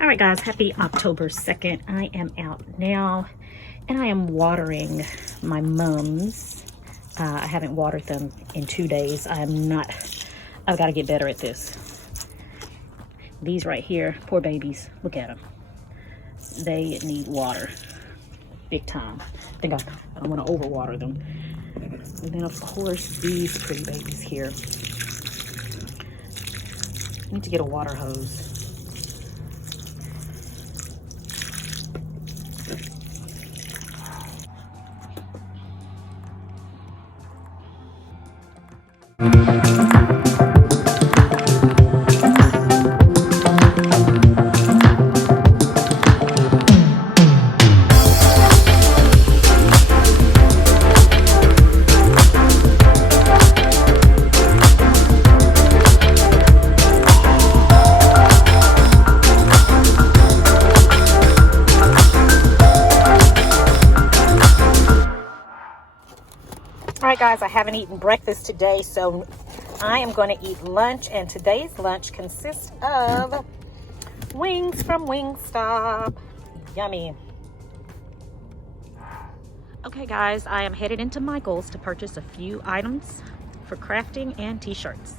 All right, guys, happy October 2nd. I am out now and I am watering my mums. I haven't watered them in 2 days. I've got to get better at this. These right here, poor babies, look at them. They need water, big time. I think I don't want to overwater them. And then of course, these pretty babies here. I need to get a water hose. Alright guys, I haven't eaten breakfast today, so I am going to eat lunch, and today's lunch consists of wings from Wingstop. Yummy. Okay guys, I am headed into Michael's to purchase a few items for crafting and t-shirts.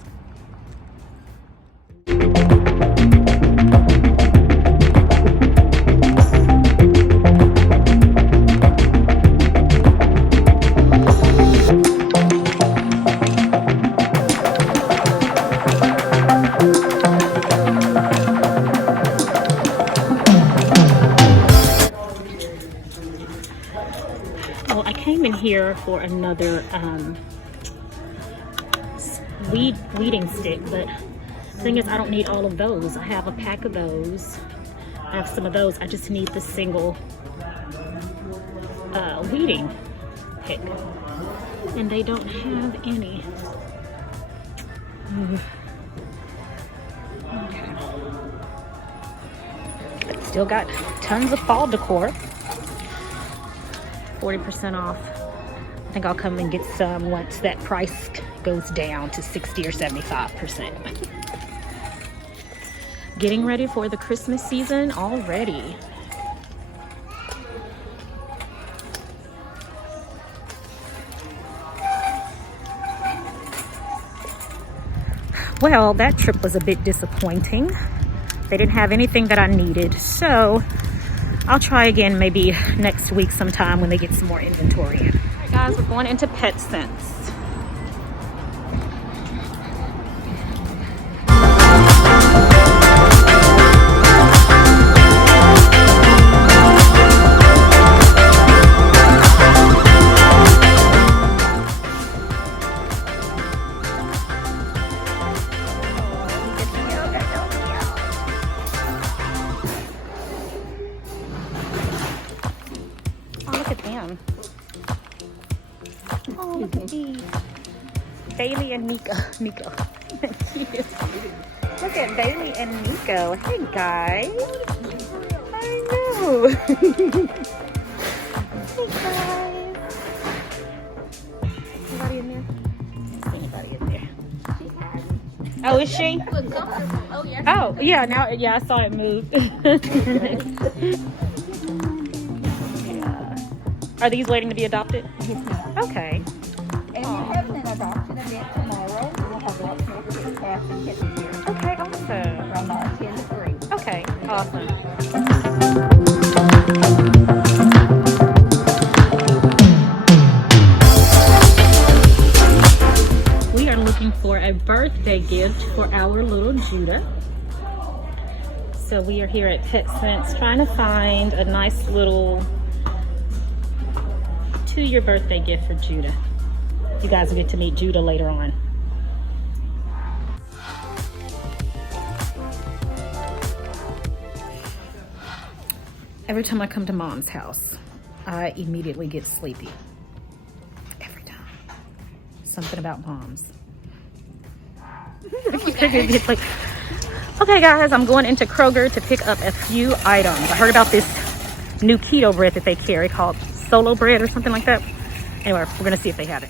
Here for another weeding stick, but the thing is I don't need all of those. I have a pack of those. I have some of those. I just need the single weeding pick, and they don't have any. Okay. Still got tons of fall decor. 40% off. I think I'll come and get some once that price goes down to 60 or 75%. Getting ready for the Christmas season already. Well, that trip was a bit disappointing. They didn't have anything that I needed, so I'll try again maybe next week sometime when they get some more inventory in. All right, guys, we're going into PetSense. Oh, look at these. Bailey and Nico. Look at Bailey and Nico. Hey, guys. I know. Hey, guys. Anybody in there? Anybody in there? Oh, is she? Oh, yeah. Now, yeah, I saw it move. Are these waiting to be adopted? Yes, ma'am. Okay. And we're having an adoption event tomorrow. We'll have lots more kids, cats, and kittens here. Okay, awesome. From 10 to 3. Okay, awesome. We are looking for a birthday gift for our little Judah. So we are here at PetSense trying to find a nice little 2-year birthday gift for Judah. You guys will get to meet Judah later on. Every time I come to Mom's house, I immediately get sleepy. Every time. Something about Mom's. Okay guys, I'm going into Kroger to pick up a few items. I heard about this new keto bread that they carry called Solo bread or something like that. Anyway, we're gonna see if they have it.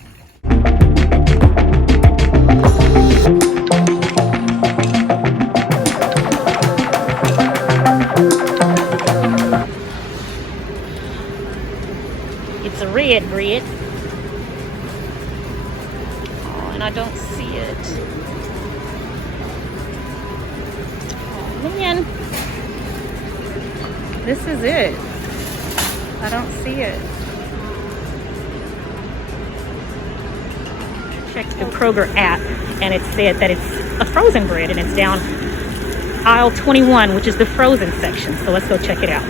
red bread. Oh, and I don't see it. Oh, man. This is it. I don't see it. Checked the Kroger app and it said that it's a frozen bread and it's down aisle 21, which is the frozen section. So let's go check it out.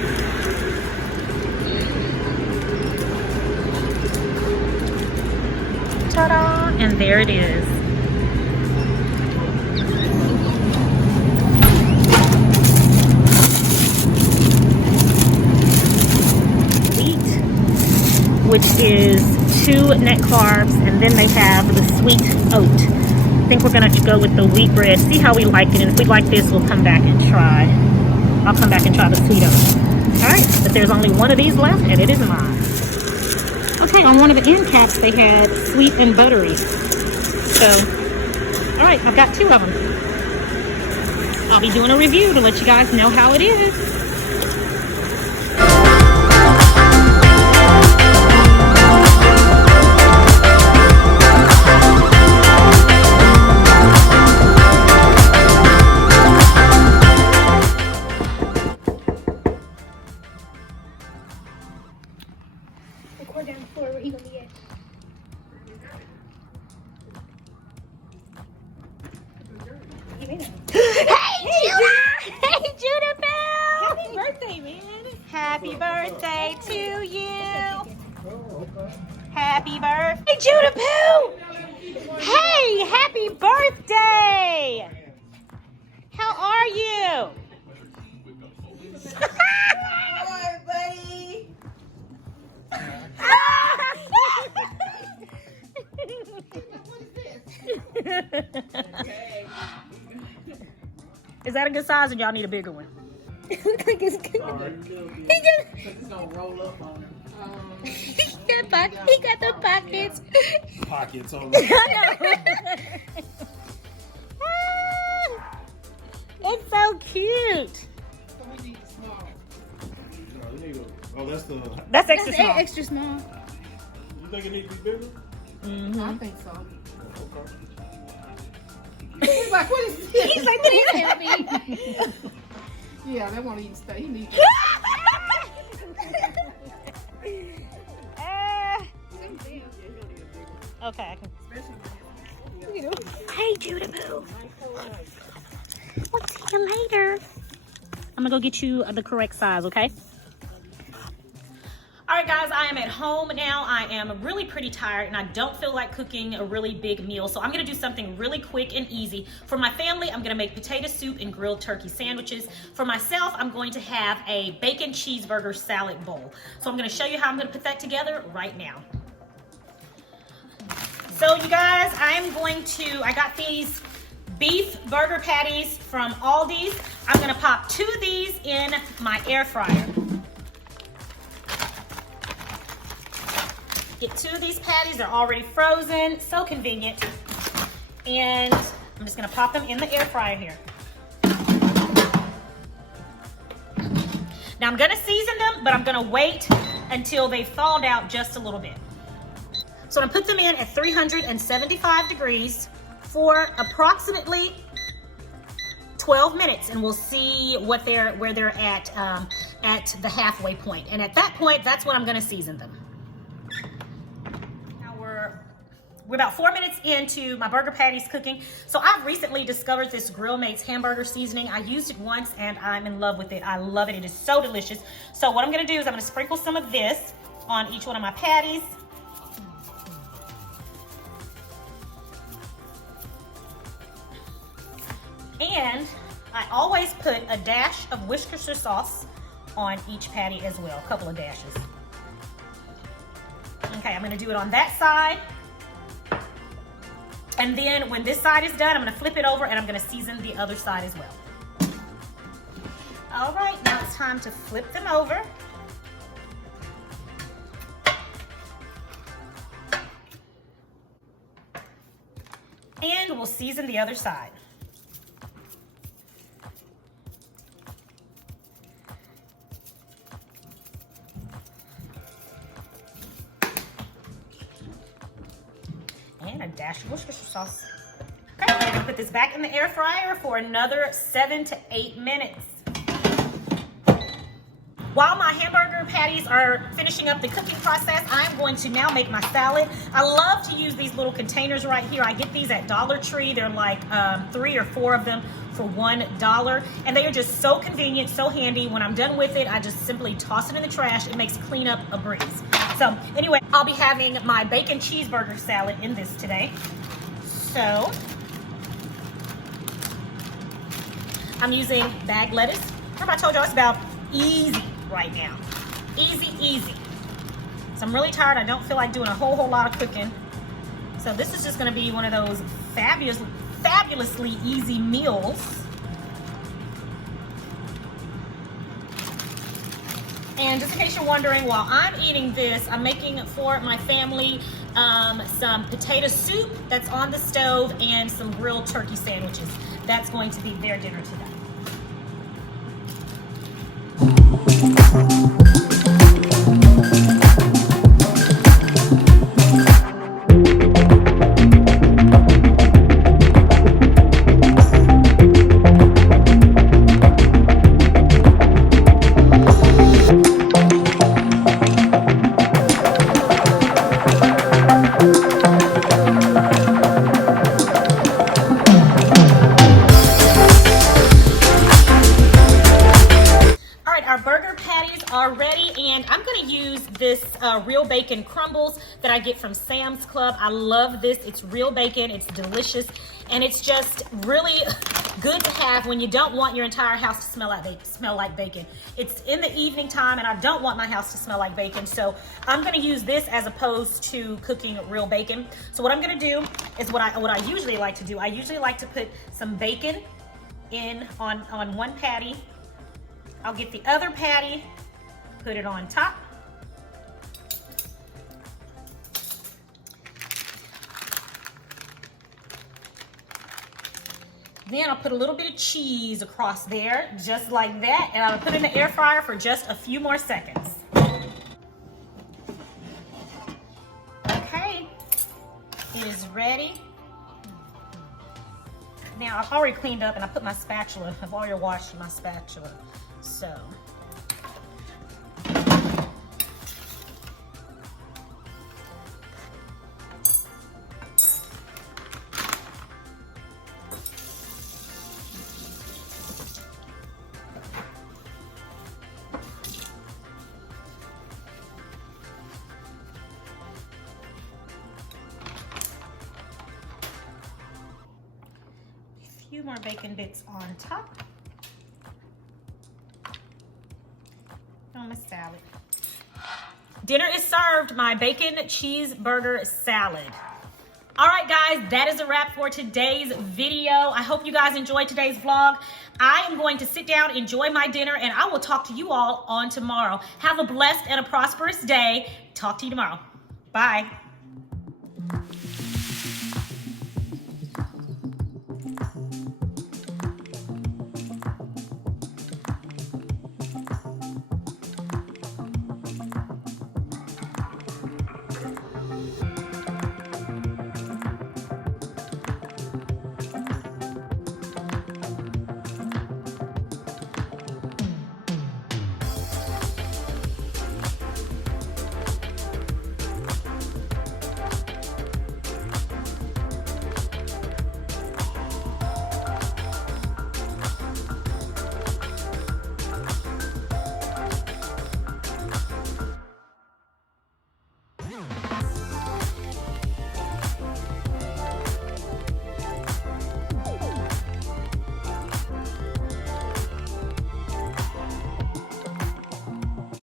Ta-da! And there it is. Wheat, which is 2 net carbs, and then they have the sweet oat. I think we're gonna go with the wheat bread, see how we like it, and if we like this, we'll come back and try. I'll come back and try the sweet oat. All right, but there's only one of these left, and it is mine. Okay, on one of the end caps, they had sweet and buttery. So, all right, I've got 2 of them. I'll be doing a review to let you guys know how it is. Happy birthday to you. Happy birthday, Judah Pooh. Hey, happy birthday. How are you? Hi, buddy. Is that a good size or y'all need a bigger one? It looks like it's good. It's gonna roll up on him. He got the pockets. Pockets on It's so cute. Oh, that's the. That's extra That's small. extra small. You think it needs to be bigger? Mm-hmm. I think so. Okay. He's like, what is this? He's like, please help me. Yeah, they want to eat stuff. He needs Okay. Hey, Judah Boo. We'll see you later. I'm gonna go get you the correct size, okay? All right, guys, I am at home now. I am really pretty tired and I don't feel like cooking a really big meal. So I'm gonna do something really quick and easy. For my family, I'm gonna make potato soup and grilled turkey sandwiches. For myself, I'm going to have a bacon cheeseburger salad bowl. So I'm gonna show you how I'm gonna put that together right now. So you guys, I got these beef burger patties from Aldi's. I'm gonna pop 2 of these in my air fryer. Get 2 of these patties, they're already frozen, so convenient. And I'm just gonna pop them in the air fryer here. Now I'm gonna season them, but I'm gonna wait until they've thawed out just a little bit. So I'm gonna put them in at 375 degrees for approximately 12 minutes, and we'll see where they're at the halfway point. And at that point, that's when I'm gonna season them. Now we're about 4 minutes into my burger patties cooking. So I've recently discovered this Grill Mates hamburger seasoning. I used it once and I'm in love with it. I love it. It is so delicious. So what I'm gonna do is I'm gonna sprinkle some of this on each one of my patties. And I always put a dash of Worcestershire sauce on each patty as well, a couple of dashes. Okay, I'm gonna do it on that side. And then when this side is done, I'm gonna flip it over and I'm gonna season the other side as well. All right, now it's time to flip them over. And we'll season the other side. dash of Worcestershire sauce. Okay, I'm gonna put this back in the air fryer for another 7 to 8 minutes. While my hamburger patties are finishing up the cooking process, I'm going to now make my salad. I love to use these little containers right here. I get these at Dollar Tree. They're like 3 or 4 of them for $1. And they are just so convenient, so handy. When I'm done with it, I just simply toss it in the trash. It makes cleanup a breeze. So anyway, I'll be having my bacon cheeseburger salad in this today. So I'm using bag lettuce. Remember I told y'all it's about easy right now. Easy, easy. So I'm really tired. I don't feel like doing a whole lot of cooking. So this is just gonna be one of those fabulously easy meals. And just in case you're wondering, while I'm eating this, I'm making for my family some potato soup that's on the stove and some grilled turkey sandwiches. That's going to be their dinner today. Are ready, and I'm going to use this real bacon crumbles that I get from Sam's Club. I love this. It's real bacon. It's delicious, and it's just really good to have when you don't want your entire house to smell like bacon. It's in the evening time, and I don't want my house to smell like bacon, so I'm going to use this as opposed to cooking real bacon. So what I'm going to do is what I usually like to do. I usually like to put some bacon in on one patty. I'll get the other patty, put it on top. Then I'll put a little bit of cheese across there, just like that, and I'll put it in the air fryer for just a few more seconds. Okay, it is ready. Now I've already cleaned up and I put my spatula, I've already washed my spatula, so. Few more bacon bits on top. On my salad. Dinner is served, my bacon cheeseburger salad. All right, guys, that is a wrap for today's video. I hope you guys enjoyed today's vlog. I am going to sit down, enjoy my dinner, and I will talk to you all on tomorrow. Have a blessed and a prosperous day. Talk to you tomorrow. Bye.